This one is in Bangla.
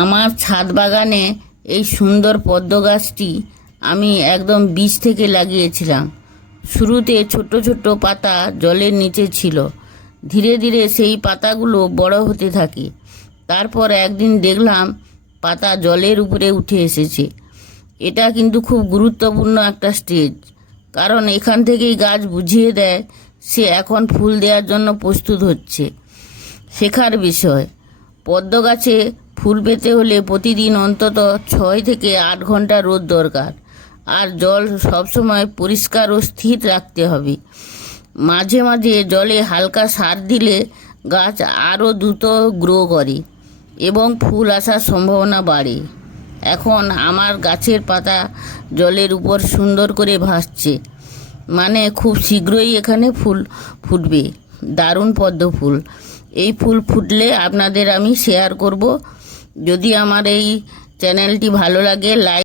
আমার ছাদ বাগানে এই সুন্দর পদ্ম গাছটি আমি একদম বীজ থেকে লাগিয়েছিলাম। শুরুতে ছোট ছোট পাতা জলের নিচে ছিল, ধীরে ধীরে সেই পাতাগুলো বড় হতে থাকে। তারপর একদিন দেখলাম পাতা জলের উপরে উঠে এসেছে। এটা কিন্তু খুব গুরুত্বপূর্ণ একটা স্টেজ, কারণ এখান থেকেই গাছ বুঝিয়ে দেয় সে এখন ফুল দেওয়ার জন্য প্রস্তুত হচ্ছে। শেখার বিষয়, পদ্ম গাছে ফুল পেতে হলে প্রতিদিন অন্তত 6 থেকে 8 ঘন্টা রোদ দরকার, আর জল সবসময় পরিষ্কার ও স্থির রাখতে হবে। মাঝে মাঝে জলে হালকা সার দিলে গাছ আরও দ্রুত গ্রো করে এবং ফুল আসার সম্ভাবনা বাড়ে। এখন আমার গাছের পাতা জলের উপর সুন্দর করে ভাসছে, মানে খুব শীঘ্রই এখানে ফুল ফুটবে। দারুণ পদ্ম ফুল। এই ফুল ফুটলে আপনাদের আমি শেয়ার করব। যদি আমার এই চ্যানেলটি ভালো লাগে, লাইক